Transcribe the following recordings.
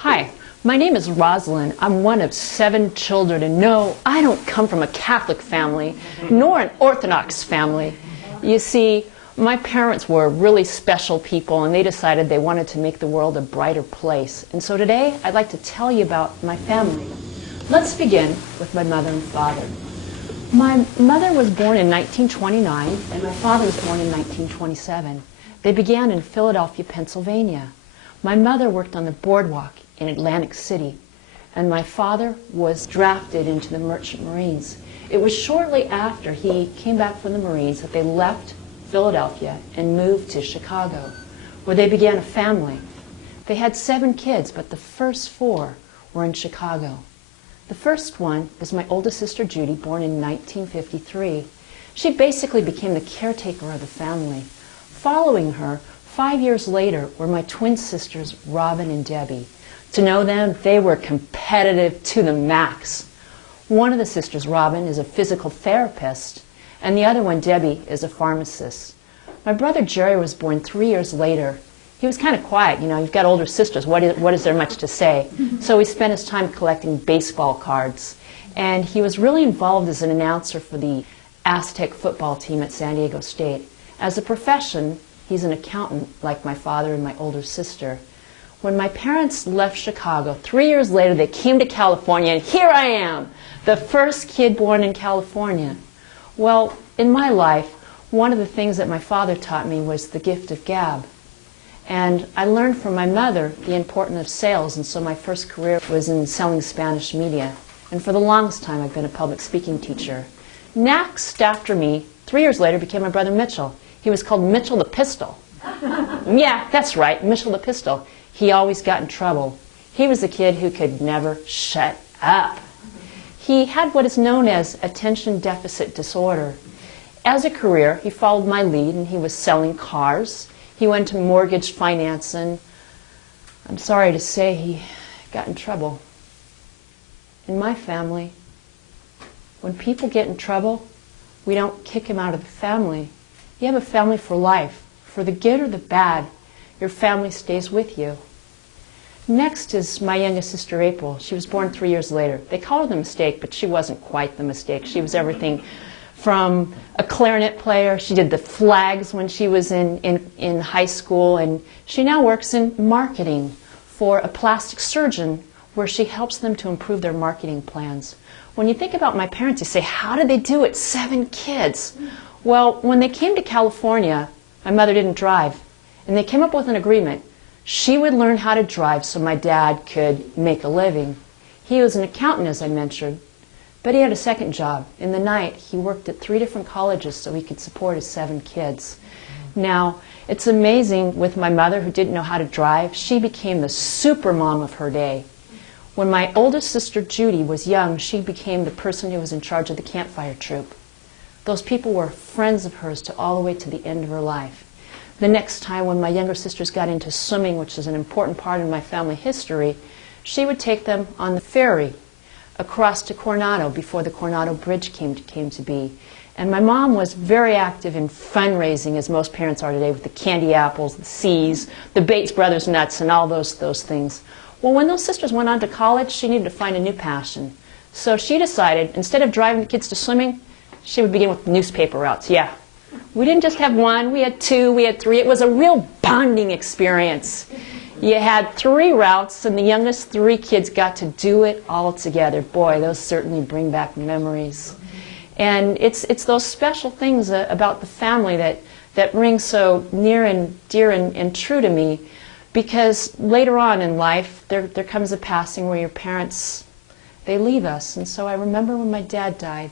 Hi, my name is Rosalind. I'm one of 7 children, and no, I don't come from a Catholic family, nor an Orthodox family. You see, my parents were really special people, and they decided they wanted to make the world a brighter place. And so today, I'd like to tell you about my family. Let's begin with my mother and father. My mother was born in 1929, and my father was born in 1927. They began in Philadelphia, Pennsylvania. My mother worked on the boardwalk in Atlantic City, and my father was drafted into the Merchant Marines. It was shortly after he came back from the Marines that they left Philadelphia and moved to Chicago, where they began a family. They had 7 kids, but the first 4 were in Chicago. The first one was my oldest sister, Judy, born in 1953. She basically became the caretaker of the family. Following her, 5 years later, were my twin sisters, Robin and Debbie. To know them, they were competitive to the max. One of the sisters, Robin, is a physical therapist, and the other one, Debbie, is a pharmacist. My brother Jerry was born 3 years later. He was kind of quiet. You know, you've got older sisters. What is there much to say? So he spent his time collecting baseball cards. And he was really involved as an announcer for the Aztec football team at San Diego State. As a profession, he's an accountant like my father and my older sister. When my parents left Chicago, 3 years later, they came to California, and here I am, the first kid born in California. Well, in my life, one of the things that my father taught me was the gift of gab. And I learned from my mother the importance of sales, and so my first career was in selling Spanish media. And for the longest time, I've been a public speaking teacher. Next after me, 3 years later, became my brother Mitchell. He was called Mitchell the Pistol. Yeah, that's right, Mitchell the Pistol. He always got in trouble. He was the kid who could never shut up. He had what is known as attention deficit disorder. As a career, he followed my lead, and he was selling cars. He went to mortgage finance, and I'm sorry to say he got in trouble. In my family, when people get in trouble, we don't kick them out of the family. You have a family for life. For the good or the bad, your family stays with you. Next is my youngest sister, April. She was born 3 years later. They call her the mistake, but she wasn't quite the mistake. She was everything from a clarinet player. She did the flags when she was in high school, and she now works in marketing for a plastic surgeon where she helps them to improve their marketing plans. When you think about my parents, you say, how did they do it? 7 kids. Well, when they came to California, my mother didn't drive, and they came up with an agreement. She would learn how to drive so my dad could make a living. He was an accountant, as I mentioned, but he had a second job. In the night, he worked at 3 different colleges so he could support his 7 kids. Now, it's amazing with my mother, who didn't know how to drive, she became the super mom of her day. When my oldest sister, Judy, was young, she became the person who was in charge of the campfire troop. Those people were friends of hers all the way to the end of her life. The next time when my younger sisters got into swimming, which is an important part of my family history, she would take them on the ferry across to Coronado before the Coronado Bridge came to be. And my mom was very active in fundraising, as most parents are today, with the candy apples, the C's, the Bates Brothers nuts, and all those things. Well, when those sisters went on to college, she needed to find a new passion. So she decided, instead of driving the kids to swimming, she would begin with newspaper routes. Yeah. We didn't just have 1, we had 2, we had 3. It was a real bonding experience. You had 3 routes, and the youngest 3 kids got to do it all together. Boy, those certainly bring back memories. And it's those special things about the family that ring so near and dear and true to me, because later on in life, there comes a passing where your parents, they leave us. And so I remember when my dad died.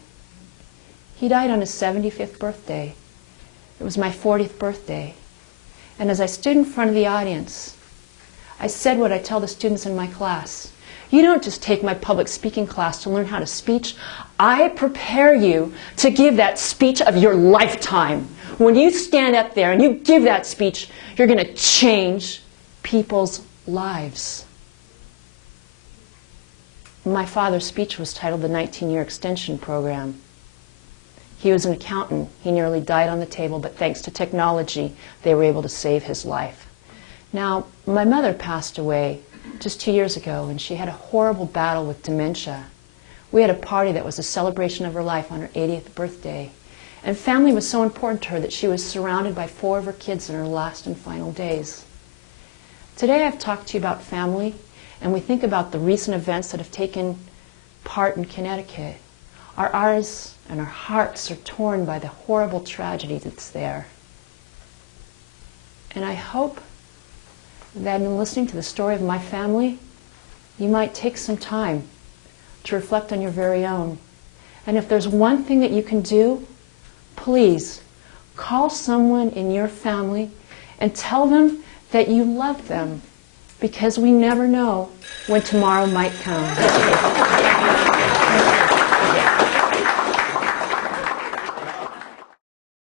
He died on his 75th birthday. It was my 40th birthday. And as I stood in front of the audience, I said what I tell the students in my class. You don't just take my public speaking class to learn how to speak. I prepare you to give that speech of your lifetime. When you stand up there and you give that speech, you're going to change people's lives. My father's speech was titled the 19-Year Extension Program. He was an accountant. He nearly died on the table, but thanks to technology, they were able to save his life. Now, my mother passed away just 2 years ago, and she had a horrible battle with dementia. We had a party that was a celebration of her life on her 80th birthday. And family was so important to her that she was surrounded by 4 of her kids in her last and final days. Today I've talked to you about family, and we think about the recent events that have taken part in Connecticut. Our eyes and our hearts are torn by the horrible tragedy that's there. And I hope that in listening to the story of my family, you might take some time to reflect on your very own. And if there's one thing that you can do, please call someone in your family and tell them that you love them, because we never know when tomorrow might come.